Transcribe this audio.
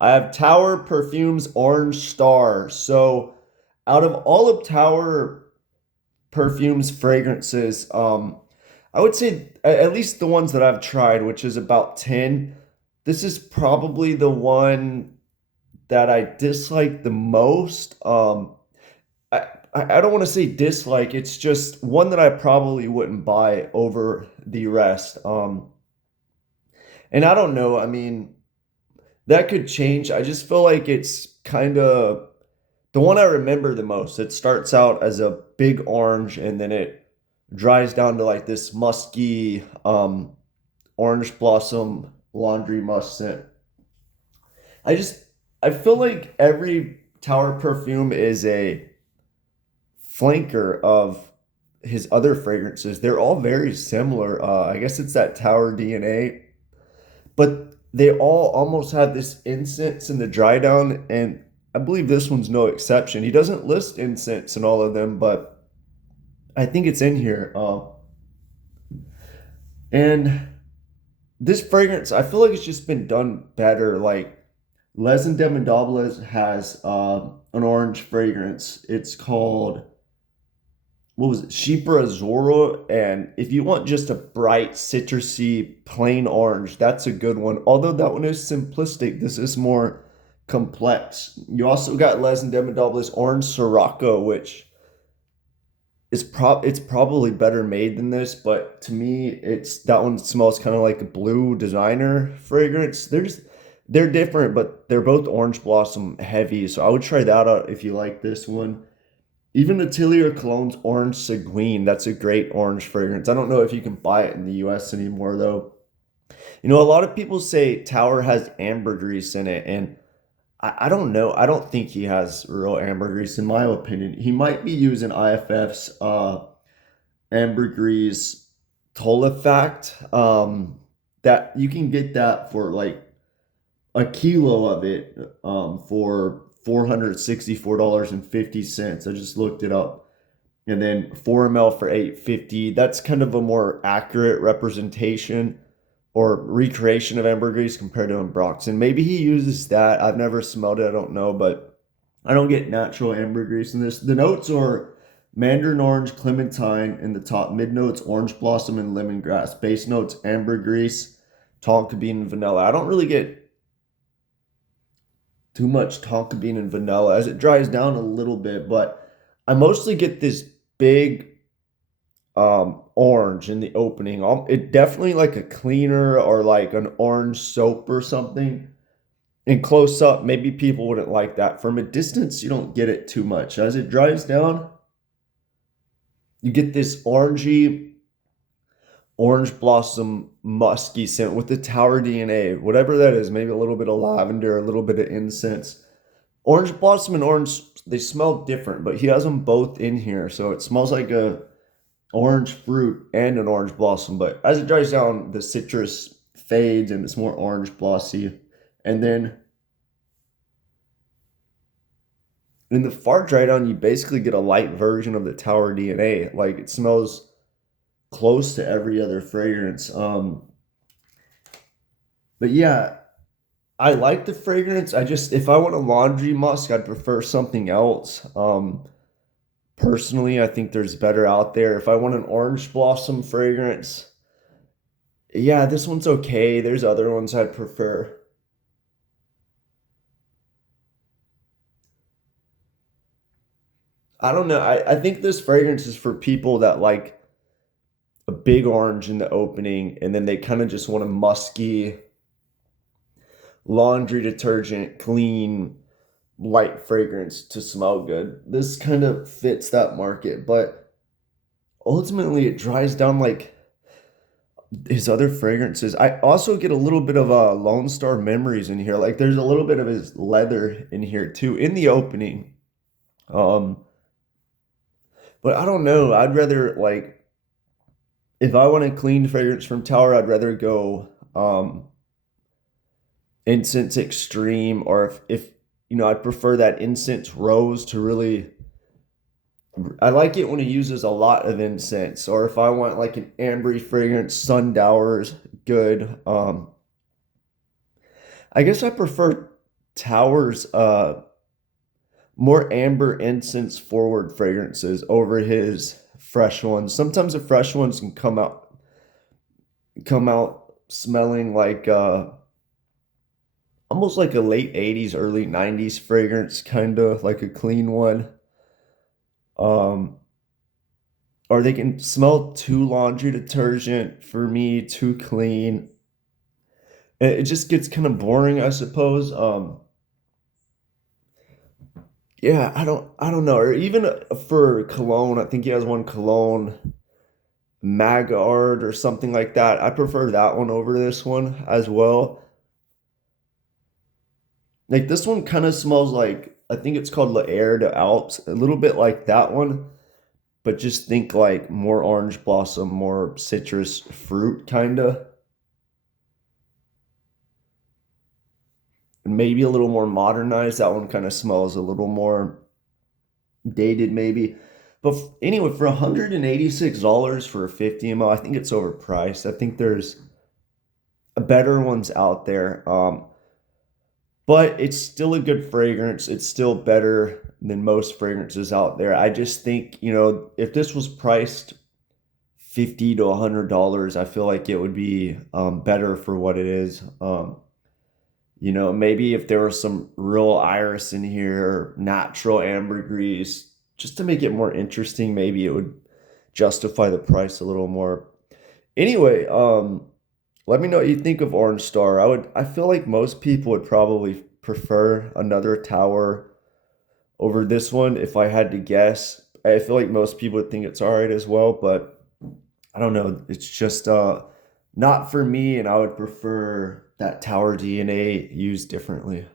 I have Tower Perfumes Orange Star. So out of all of Tower Perfumes fragrances, I would say at least the ones that I've tried, which is about 10, this is probably the one that I dislike the most. I don't want to say dislike, it's just one that I probably wouldn't buy over the rest. And I don't know, I mean, that could change. I just feel like it's kind of the one I remember the most. It starts out as a big orange and then it dries down to like this musky orange blossom laundry musk scent. I just I feel like every Tower perfume is a flanker of his other fragrances. They're all very similar. I guess it's that Tower DNA, but they all almost have this incense in the dry down, and I believe this one's no exception. He doesn't list incense in all of them, but I think it's in here. And this fragrance, I feel like it's just been done better. Like Les and Demodables has an orange fragrance. It's called what was it? Shipra Zoro. And if you want just a bright, citrusy, plain orange, that's a good one. Although that one is simplistic, this is more complex. You also got Les and Demodables Orange Sirocco, which it's probably better made than this, but to me, it's that one smells kind of like a blue designer fragrance. They're different, but they're both orange blossom heavy. So I would try that out if you like this one. Even Atelier Cologne's Orange Seguin, that's a great orange fragrance. I don't know if you can buy it in the US anymore though. You know, a lot of people say Tower has ambergris in it, and I don't know. I don't think he has real ambergris, in my opinion. He might be using IFF's ambergris Tolafact. That you can get that for like a kilo of it for $464.50. I just looked it up. And then 4 ml for 850. That's kind of a more accurate representation or recreation of ambergris compared to Ambroxan. Maybe he uses that. I've never smelled it. I don't know, but I don't get natural ambergris in this. The notes are mandarin orange, clementine in the top. Mid notes, orange blossom and lemongrass. Base notes, ambergris, tonka bean, and vanilla. I don't really get too much tonka bean and vanilla as it dries down a little bit, but I mostly get this big orange in the opening. It definitely like a cleaner or like an orange soap or something. In close up, maybe people wouldn't like that. From a distance, you don't get it too much. As it dries down, you get this orangey, orange blossom musky scent with the Tower DNA, whatever that is. Maybe a little bit of lavender, a little bit of incense. Orange blossom and orange, they smell different, but he has them both in here. So it smells like a orange fruit and an orange blossom. But as it dries down, the citrus fades and it's more orange glossy. And then in the far dry down, you basically get a light version of the Tower DNA. Like it smells close to every other fragrance. But yeah, I like the fragrance. I just if I want a laundry musk, I'd prefer something else. Personally, I think there's better out there. If I want an orange blossom fragrance, yeah, this one's okay. There's other ones I'd prefer. I don't know. I think this fragrance is for people that like a big orange in the opening and then they kind of just want a musky laundry detergent, clean, light fragrance to smell good. This kind of fits that market, but ultimately it dries down like his other fragrances. I also get a little bit of Lone Star Memories in here. Like there's a little bit of his leather in here too in the opening. Um, but I don't know. I'd rather like if I want a clean fragrance from Tower, I'd rather go Incense Extreme, or if you know, I'd prefer that Incense Rose to really. I like it when it uses a lot of incense, or if I want like an ambery fragrance, Sundower's good. I guess I prefer Tower's more amber incense forward fragrances over his fresh ones. Sometimes the fresh ones can come out smelling like almost like a late 80s, early 90s fragrance, kind of like a clean one. Um, or they can smell too laundry detergent for me, too clean. It just gets kind of boring, I suppose. Yeah, I don't know. Or even for cologne, I think he has one cologne, Magard or something like that. I prefer that one over this one as well. Like this one kind of smells like I think it's called La Air de Alps, a little bit like that one, but just think like more orange blossom, more citrus fruit kind of, and maybe a little more modernized. That one kind of smells a little more dated, maybe. But anyway, for $186 for a 50 ml, I think it's overpriced. I think there's better ones out there. But it's still a good fragrance. It's still better than most fragrances out there. I just think, if this was priced 50 to $100, I feel like it would be better for what it is. Maybe if there was some real iris in here, natural ambergris, just to make it more interesting, maybe it would justify the price a little more. Anyway, let me know what you think of Orange Star. I feel like most people would probably prefer another tower over this one if I had to guess. I feel like most people would think it's all right as well, but I don't know. It's just not for me, and I would prefer that tower DNA used differently.